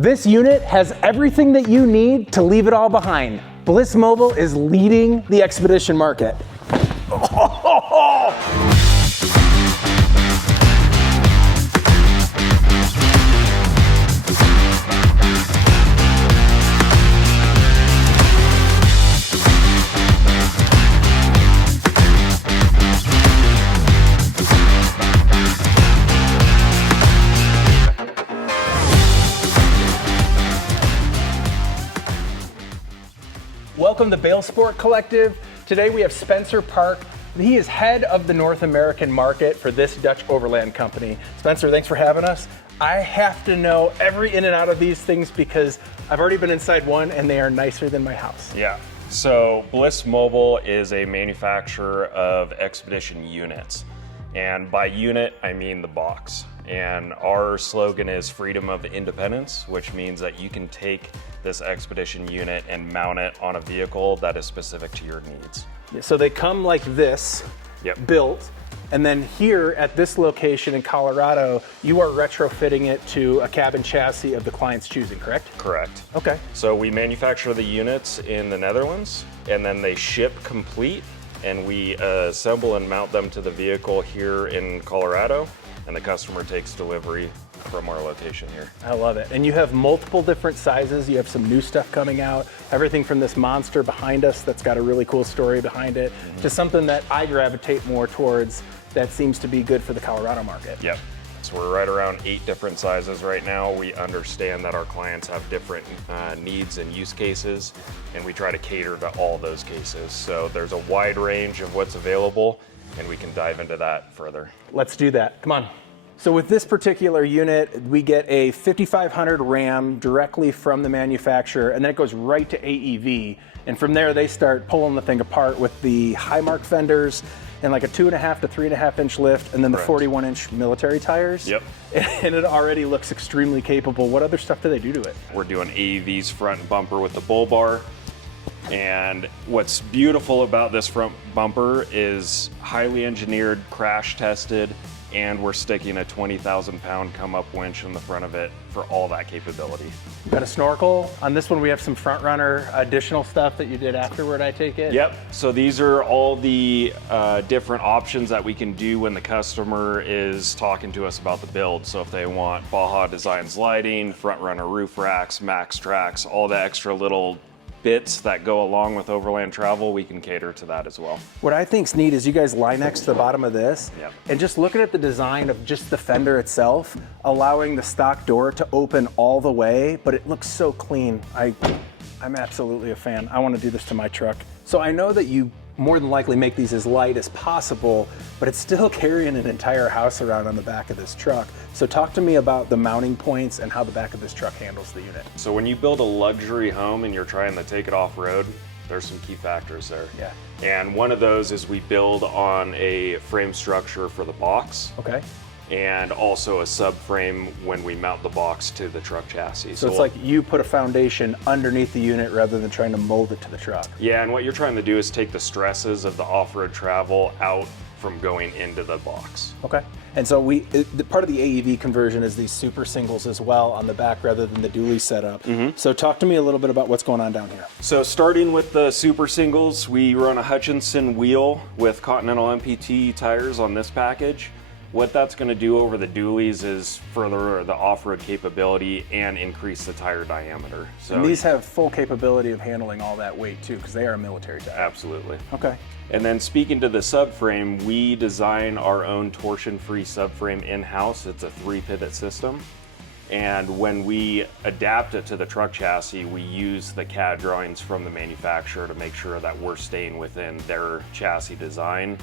This unit has everything that you need to leave it all behind. Bliss Mobil is leading the expedition market. Welcome to Bale Sport Collective. Today we have Spencer Park. He is head of the North American market for this Dutch Overland company. Spencer, thanks for having us. I have to know every in and out of these things because I've already been inside one and they are nicer than my house. Yeah, so Bliss Mobil is a manufacturer of expedition units. And by unit, I mean the box. And our slogan is freedom of independence, which means that you can take this expedition unit and mount it on a vehicle that is specific to your needs. Yeah, so they come like this, built, and then here at this location in Colorado, you are retrofitting it to a cabin chassis of the client's choosing, correct? Correct. Okay. So we manufacture the units in the Netherlands, and then they ship complete, and we assemble and mount them to the vehicle here in Colorado, and the customer takes delivery from our location here. I love it. And you have multiple different sizes. You have some new stuff coming out. Everything from this monster behind us that's got a really cool story behind it, to something that I gravitate more towards that seems to be good for the Colorado market. Yep. So we're right around 8 different sizes right now. We understand that our clients have different needs and use cases, and we try to cater to all those cases. So there's a wide range of what's available, and we can dive into that further. Let's do that. Come on. So with this particular unit, we get a 5500 Ram directly from the manufacturer, and then it goes right to AEV. And from there, they start pulling the thing apart with the high mark fenders and like a 2.5 to 3.5 inch lift, and then the 41 inch military tires. Yep. And it already looks extremely capable. What other stuff do they do to it? We're doing AEV's front bumper with the bull bar. And what's beautiful about this front bumper is highly engineered, crash tested, and we're sticking a 20,000 pound come up winch in the front of it for all that capability. Got a snorkel. On this one, we have some front runner additional stuff that you did afterward, I take it? Yep, so these are all the different options that we can do when the customer is talking to us about the build. So if they want Baja Designs lighting, front runner roof racks, max tracks, all the extra little bits that go along with overland travel, we can cater to that as well. What I think's neat is you guys lie next to the bottom of this, Yep. and just looking at the design of just the fender itself, allowing the stock door to open all the way, but it looks so clean. I'm absolutely a fan. I want to do this to my truck. So I know that you more than likely make these as light as possible, but it's still carrying an entire house around on the back of this truck. So talk to me about the mounting points and how the back of this truck handles the unit. So when you build a luxury home and you're trying to take it off-road, there's some key factors there. Yeah. And one of those is we build on a frame structure for the box. Okay. And also a subframe when we mount the box to the truck chassis. So it's like you put a foundation underneath the unit rather than trying to mold it to the truck. Yeah, and what you're trying to do is take the stresses of the off-road travel out from going into the box. Okay. And so part of the AEV conversion is these super singles as well on the back rather than the dually setup. So talk to me a little bit about what's going on down here. So starting with the super singles, we run a Hutchinson wheel with Continental MPT tires on this package. What that's going to do over the dualies is further the off-road capability and increase the tire diameter. So and these have full capability of handling all that weight too, because they are a military tire. Absolutely. Okay. And then speaking to the subframe, we design our own torsion-free subframe in-house. It's a 3-pivot system. And when we adapt it to the truck chassis, we use the CAD drawings from the manufacturer to make sure that we're staying within their chassis design.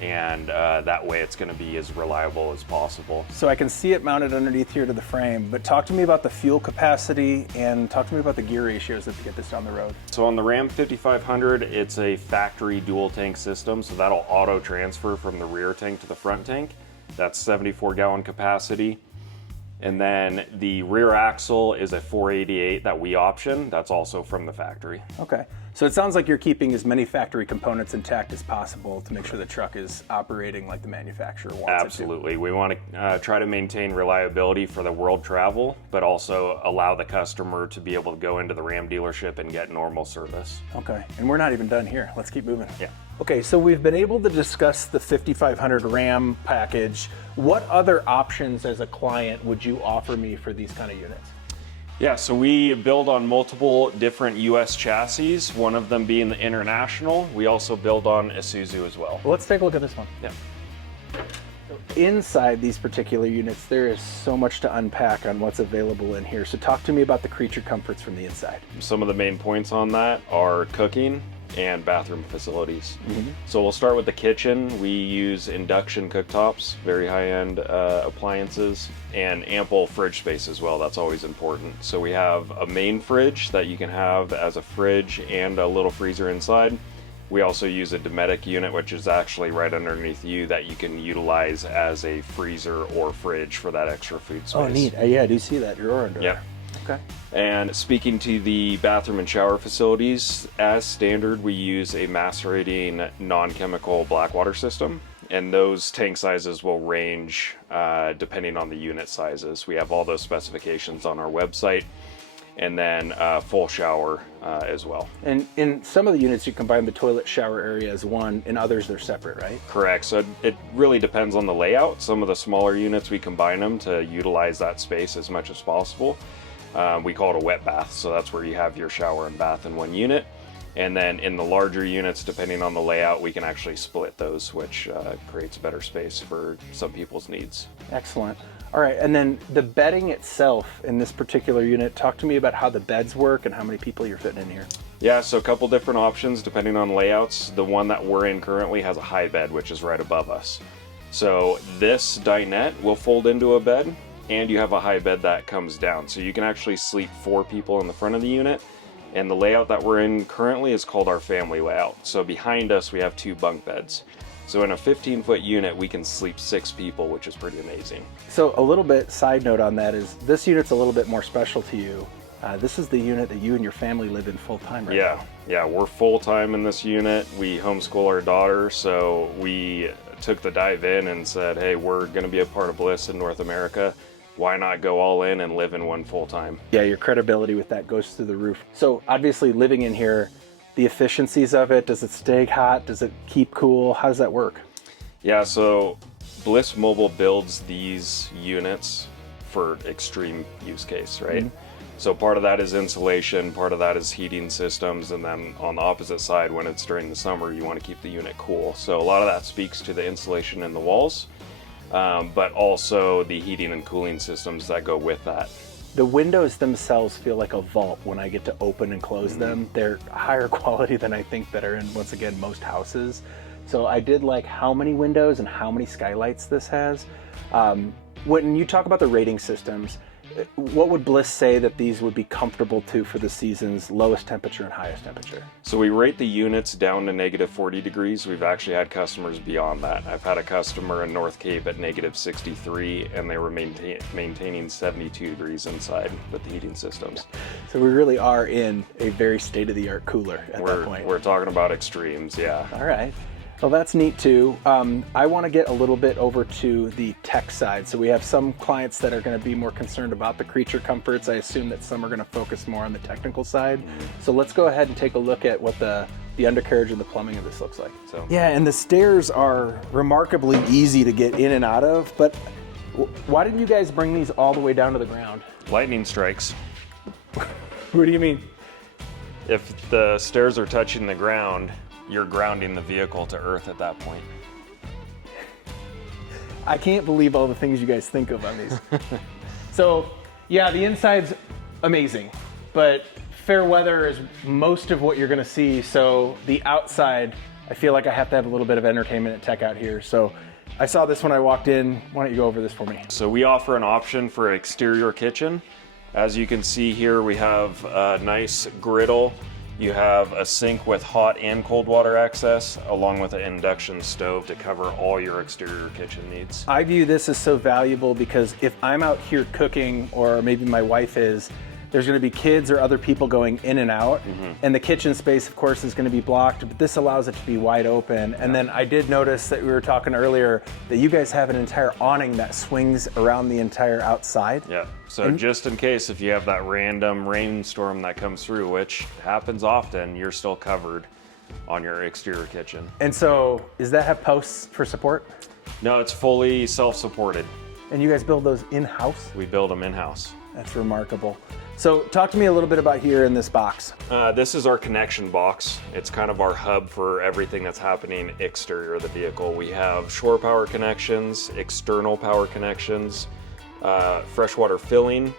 And that way it's going to be as reliable as possible. So I can see it mounted underneath here to the frame, but talk to me about the fuel capacity and talk to me about the gear ratios to get this down the road. So on the Ram 5500, it's a factory dual tank system, so that'll auto transfer from the rear tank to the front tank. That's 74 gallon capacity. And then the rear axle is a 488 that we option. That's also from the factory. Okay. So it sounds like you're keeping as many factory components intact as possible to make sure the truck is operating like the manufacturer wants it to. Absolutely. We want to try to maintain reliability for the world travel, but also allow the customer to be able to go into the Ram dealership and get normal service. Okay. And we're not even done here. Let's keep moving. Yeah. Okay, so we've been able to discuss the 5500 Ram package. What other options as a client would you offer me for these kind of units? Yeah, so we build on multiple different US chassis, one of them being the International. We also build on Isuzu as well. Let's take a look at this one. Yeah. So inside these particular units, there is so much to unpack on what's available in here. So talk to me about the creature comforts from the inside. Some of the main points on that are cooking and bathroom facilities. So we'll start with the kitchen. We use induction cooktops, very high-end appliances, and ample fridge space as well. That's always important. So we have a main fridge that you can have as a fridge and a little freezer inside. We also use a Dometic unit, which is actually right underneath you, that you can utilize as a freezer or fridge for that extra food space. Oh, neat. Yeah, I do see that. You're under. Yeah. Okay. And speaking to the bathroom and shower facilities, as standard, we use a macerating non-chemical blackwater system. And those tank sizes will range depending on the unit sizes. We have all those specifications on our website. And then full shower as well. And in some of the units, you combine the toilet shower area as one. In others, they're separate, right? Correct. So it really depends on the layout. Some of the smaller units, we combine them to utilize that space as much as possible. We call it a wet bath. So that's where you have your shower and bath in one unit. And then in the larger units, depending on the layout, we can actually split those, which creates better space for some people's needs. Excellent. All right, and then the bedding itself in this particular unit, talk to me about how the beds work and how many people you're fitting in here. Yeah, so a couple different options depending on layouts. The one that we're in currently has a high bed, which is right above us. So this dinette will fold into a bed, and you have a high bed that comes down. So you can actually sleep 4 people in the front of the unit. And the layout that we're in currently is called our family layout. So behind us, we have 2 bunk beds. So in a 15-foot unit, we can sleep 6 people, which is pretty amazing. So a little bit side note on that is this unit's a little bit more special to you. This is the unit that you and your family live in full time right now. Yeah, we're full time in this unit. We homeschool our daughter, so we took the dive in and said, hey, we're gonna be a part of Bliss in North America. Why not go all in and live in one full time? Yeah, your credibility with that goes through the roof. So obviously living in here, the efficiencies of it, does it stay hot? Does it keep cool? How does that work? Yeah, so Bliss Mobil builds these units for extreme use case, right? So part of that is insulation, part of that is heating systems, and then on the opposite side, when it's during the summer, you want to keep the unit cool. So a lot of that speaks to the insulation in the walls, but also the heating and cooling systems that go with that. The windows themselves feel like a vault when I get to open and close them. They're higher quality than I think that are in, once again, most houses. So I did like how many windows and how many skylights this has. When you talk about the rating systems, what would Bliss say that these would be comfortable to for the season's lowest temperature and highest temperature? So we rate the units down to negative 40 degrees. We've actually had customers beyond that. I've had a customer in North Cape at negative 63, and they were maintaining 72 degrees inside with the heating systems. So we really are in a very state-of-the-art cooler at that point. We're talking about extremes, yeah. All right. Well, that's neat too. I want to get a little bit over to the tech side. So we have some clients that are going to be more concerned about the creature comforts. I assume that some are going to focus more on the technical side. So let's go ahead and take a look at what the undercarriage and the plumbing of this looks like. So yeah, and the stairs are remarkably easy to get in and out of, but why didn't you guys bring these all the way down to the ground? Lightning strikes. What do you mean? If the stairs are touching the ground, you're grounding the vehicle to earth at that point. I can't believe all the things you guys think of on these. So yeah, the inside's amazing, but fair weather is most of what you're gonna see. So the outside, I feel like I have to have a little bit of entertainment and tech out here. So I saw this when I walked in. Why don't you go over this for me? So we offer an option for exterior kitchen. As you can see here, we have a nice griddle You have a sink with hot and cold water access, along with an induction stove to cover all your exterior kitchen needs. I view this as so valuable because if I'm out here cooking, or maybe my wife is, there's going to be kids or other people going in and out, and the kitchen space, of course, is going to be blocked, but this allows it to be wide open. And then I did notice that we were talking earlier that you guys have an entire awning that swings around the entire outside. Yeah, so just in case if you have that random rainstorm that comes through, which happens often, you're still covered on your exterior kitchen. And so, does that have posts for support? No, it's fully self-supported. And you guys build those in-house? We build them in-house. That's remarkable. So talk to me a little bit about here in this box. This is our connection box. It's kind of our hub for everything that's happening exterior of the vehicle. We have shore power connections, external power connections, freshwater filling.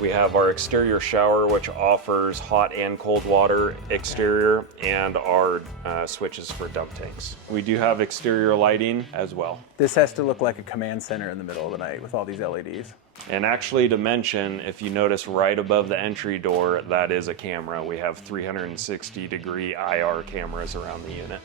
We have our exterior shower, which offers hot and cold water exterior, and our switches for dump tanks. We do have exterior lighting as well. This has to look like a command center in the middle of the night with all these LEDs. And actually, to mention, if you notice right above the entry door, that is a camera. We have 360-degree IR cameras around the unit.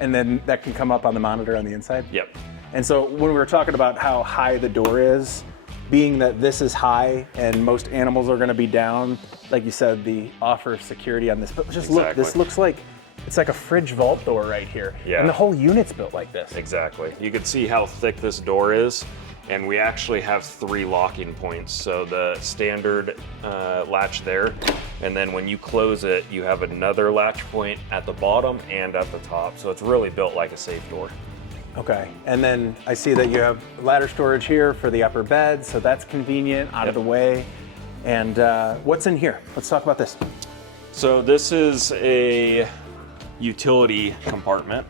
And then that can come up on the monitor on the inside? Yep. And so when we were talking about how high the door is, being that this is high and most animals are going to be down, like you said, the offer of security on this. But just look, this looks like it's like a fridge vault door right here. Yeah. And the whole unit's built like this. Exactly. You can see how thick this door is. And we actually have 3 locking points. So the standard latch there, and then when you close it, you have another latch point at the bottom and at the top. So it's really built like a safe door. Okay, and then I see that you have ladder storage here for the upper bed, so that's convenient, out of the way. And what's in here? Let's talk about this. So this is a utility compartment.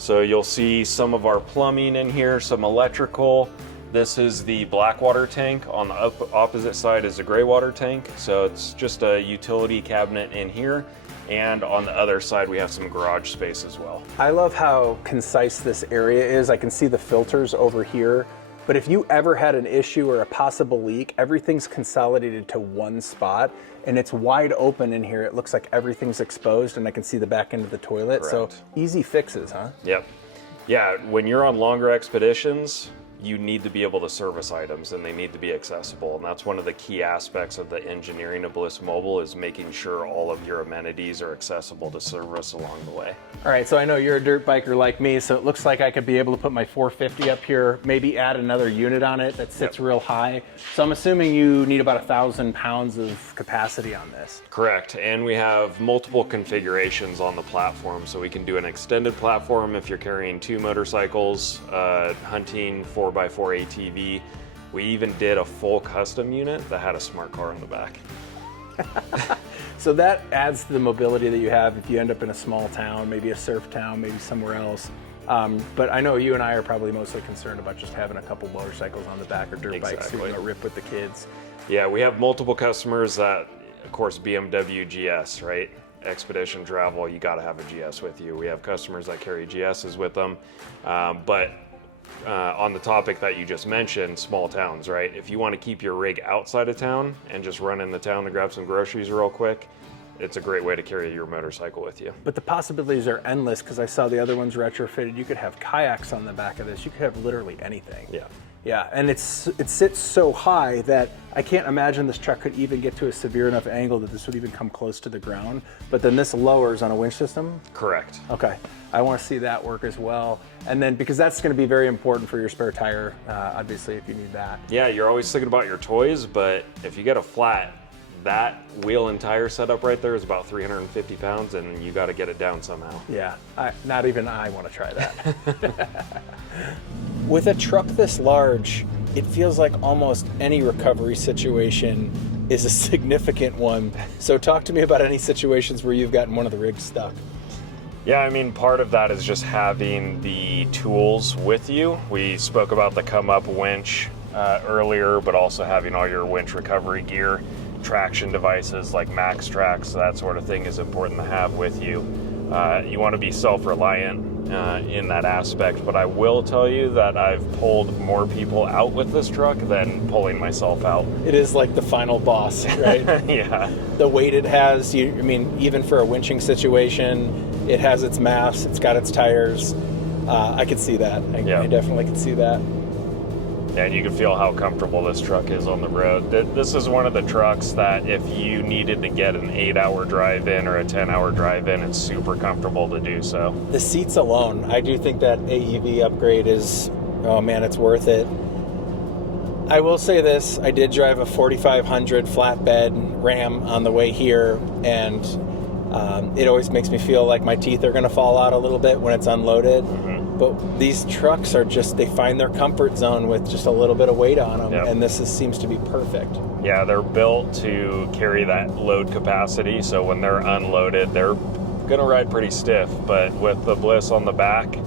So you'll see some of our plumbing in here, some electrical. This is the black water tank. On the opposite side is the gray water tank. So it's just a utility cabinet in here. And on the other side, we have some garage space as well. I love how concise this area is. I can see the filters over here. But if you ever had an issue or a possible leak, everything's consolidated to one spot and it's wide open in here. It looks like everything's exposed and I can see the back end of the toilet. Correct. So easy fixes, huh? Yep. Yeah, when you're on longer expeditions, you need to be able to service items and they need to be accessible. And that's one of the key aspects of the engineering of Bliss Mobil, is making sure all of your amenities are accessible to service along the way. All right, so I know you're a dirt biker like me, so it looks like I could be able to put my 450 up here, maybe add another unit on it that sits real high. So I'm assuming you need about 1,000 pounds of capacity on this. Correct, and we have multiple configurations on the platform. So we can do an extended platform if you're carrying 2 motorcycles, hunting 4x4 ATV. We even did a full custom unit that had a smart car in the back. So that adds to the mobility that you have if you end up in a small town, maybe a surf town, maybe somewhere else. But I know you and I are probably mostly concerned about just having a couple motorcycles on the back or dirt bikes so you can rip with the kids. Yeah, we have multiple customers that, of course, BMW GS, right? Expedition travel, you got to have a GS with you. We have customers that carry GSs with them. But on the topic that you just mentioned, small towns, right? If you want to keep your rig outside of town and just run in the town to grab some groceries real quick, it's a great way to carry your motorcycle with you. But the possibilities are endless because I saw the other ones retrofitted. You could have kayaks on the back of this. You could have literally anything. Yeah. Yeah, and it sits so high that I can't imagine this truck could even get to a severe enough angle that this would even come close to the ground. But then this lowers on a winch system? Correct. Okay, I want to see that work as well. And then, because that's going to be very important for your spare tire, obviously, if you need that. Yeah, you're always thinking about your toys, but if you get a flat, that wheel and tire setup right there is about 350 pounds and you got to get it down somehow. Yeah, not even I want to try that. With a truck this large, it feels like almost any recovery situation is a significant one. So talk to me about any situations where you've gotten one of the rigs stuck. Yeah, I mean, part of that is just having the tools with you. We spoke about the come up winch earlier, but also having all your winch recovery gear. Traction devices like max tracks, that sort of thing is important to have with you. You want to be self-reliant. in that aspect, but I will tell you that I've pulled more people out with this truck than pulling myself out. It is like the final boss, right? Yeah. The weight it has, I mean, even for a winching situation, it has its mass, it's got its tires. I could see that. I definitely could see that. And you can feel how comfortable this truck is on the road. This is one of the trucks that if you needed to get an 8-hour drive-in or a 10-hour drive-in, it's super comfortable to do so. The seats alone, I do think that AEV upgrade is, oh man, it's worth it. I will say this, I did drive a 4500 flatbed Ram on the way here, and it always makes me feel like my teeth are going to fall out a little bit when it's unloaded. Mm-hmm. But these trucks are they find their comfort zone with just a little bit of weight on them, and this seems to be perfect. Yeah, they're built to carry that load capacity, so when they're unloaded, they're going to ride pretty stiff, but with the Bliss on the back,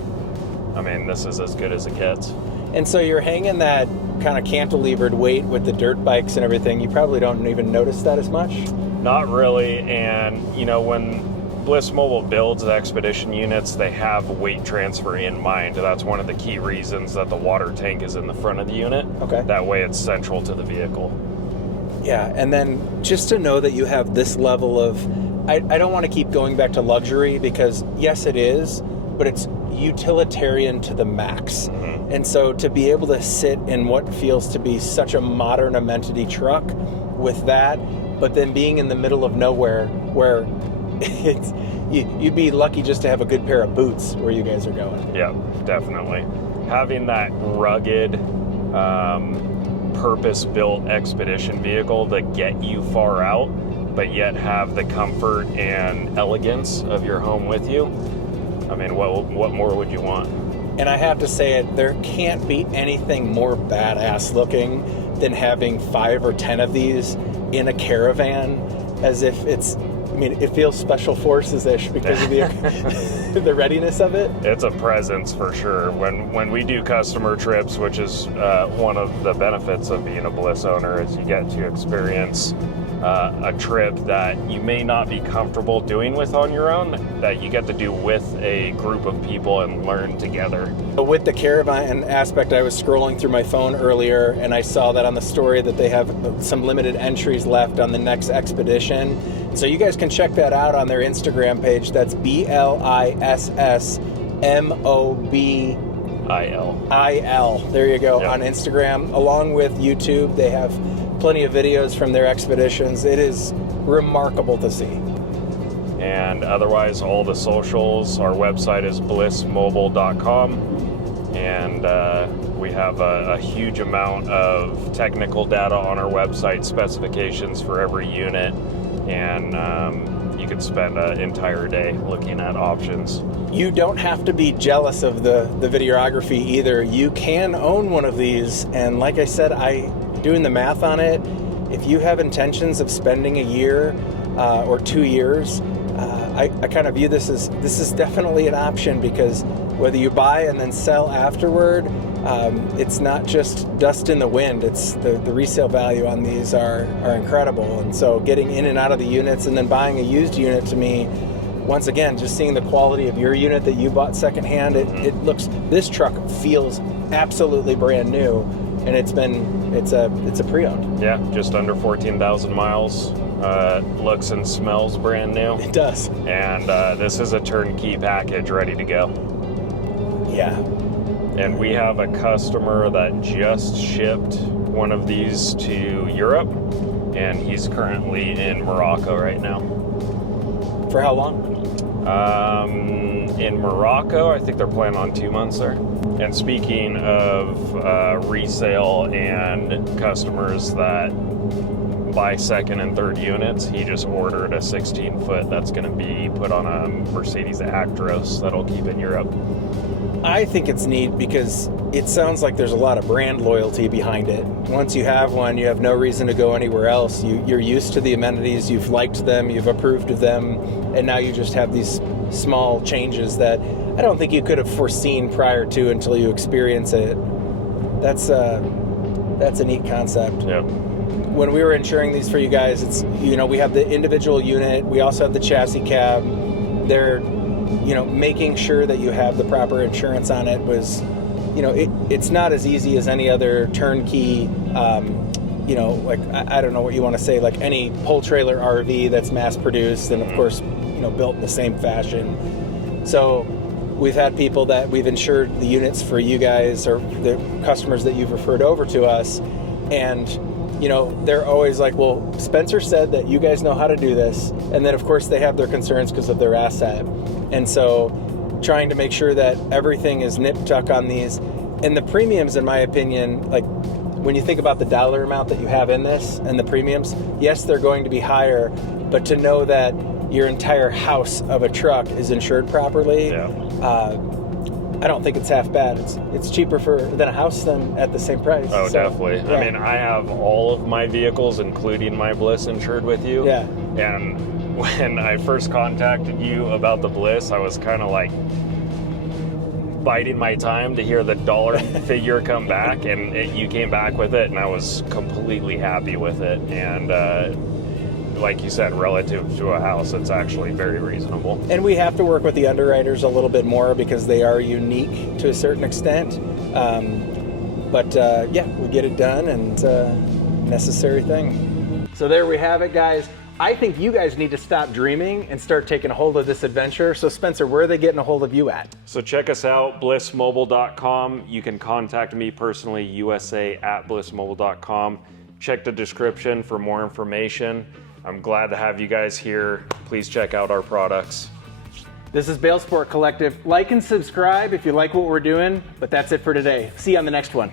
I mean, this is as good as it gets. And so you're hanging that kind of cantilevered weight with the dirt bikes and everything, you probably don't even notice that as much? Not really, and when Bliss Mobil builds expedition units, they have weight transfer in mind. That's one of the key reasons that the water tank is in the front of the unit. Okay. That way it's central to the vehicle. Yeah, and then just to know that you have this level of, I don't want to keep going back to luxury because yes it is, but it's utilitarian to the max. Mm-hmm. And so to be able to sit in what feels to be such a modern amenity truck with that, but then being in the middle of nowhere where you'd be lucky just to have a good pair of boots where you guys are going. Yeah, definitely. Having that rugged, purpose-built expedition vehicle to get you far out, but yet have the comfort and elegance of your home with you. I mean, what more would you want? And I have to say it, there can't be anything more badass looking than having 5 or 10 of these in a caravan, as if it feels special forces-ish because of the readiness of it. It's a presence for sure. When we do customer trips, which is one of the benefits of being a Bliss owner, is you get to experience a trip that you may not be comfortable doing with on your own, that you get to do with a group of people and learn together. With the caravan aspect, I was scrolling through my phone earlier and I saw that on the story that they have some limited entries left on the next expedition. So you guys can check that out on their Instagram page. That's BLISSMOBIL. There you go. Yep. On Instagram, along with YouTube. They have plenty of videos from their expeditions. It is remarkable to see. And otherwise, all the socials, our website is blissmobil.com, and we have a huge amount of technical data on our website, specifications for every unit, and you can spend an entire day looking at options. You don't have to be jealous of the videography either. You can own one of these, and like I said, doing the math on it, if you have intentions of spending a year or 2 years, I kind of view this is definitely an option, because whether you buy and then sell afterward, it's not just dust in the wind. It's the resale value on these are incredible. And so getting in and out of the units and then buying a used unit, to me, once again, just seeing the quality of your unit that you bought secondhand, this truck feels absolutely brand new. And it's a pre-owned. Yeah, just under 14,000 miles. Looks and smells brand new. It does. And this is a turnkey package ready to go. Yeah. And we have a customer that just shipped one of these to Europe, and he's currently in Morocco right now. For how long? In Morocco, I think they're planning on 2 months there. And speaking of resale and customers that buy second and third units, he just ordered a 16-foot that's going to be put on a Mercedes Actros that'll keep in Europe. I think it's neat because it sounds like there's a lot of brand loyalty behind it. Once you have one, you have no reason to go anywhere else. You're used to the amenities, you've liked them, you've approved of them, and now you just have these small changes that I don't think you could have foreseen prior to until you experience it. That's a neat concept. Yep. When we were insuring these for you guys, we have the individual unit, we also have the chassis cab. They're making sure that you have the proper insurance on it was, it's not as easy as any other turnkey, like, I don't know what you want to say, like any pull trailer RV that's mass produced and of course, built in the same fashion. So we've had people that we've insured the units for you guys or the customers that you've referred over to us. And, they're always like, well, Spencer said that you guys know how to do this. And then of course they have their concerns because of their asset. And so trying to make sure that everything is nip tuck on these. And the premiums, in my opinion, like when you think about the dollar amount that you have in this and the premiums, yes, they're going to be higher, but to know that your entire house of a truck is insured properly, I don't think it's half bad. It's cheaper than a house than at the same price. Oh, so, definitely. Yeah. I mean, I have all of my vehicles, including my Bliss, insured with you. Yeah. And when I first contacted you about the Bliss, I was kind of like biding my time to hear the dollar figure come back, and you came back with it, and I was completely happy with it. And like you said, relative to a house, it's actually very reasonable. And we have to work with the underwriters a little bit more because they are unique to a certain extent. But we get it done, and it's a necessary thing. So there we have it, guys. I think you guys need to stop dreaming and start taking a hold of this adventure. So Spencer, where are they getting a hold of you at? So check us out, blissmobil.com. You can contact me personally, USA@blissmobil.com. Check the description for more information. I'm glad to have you guys here. Please check out our products. This is Bail Sport Collective. Like and subscribe if you like what we're doing, but that's it for today. See you on the next one.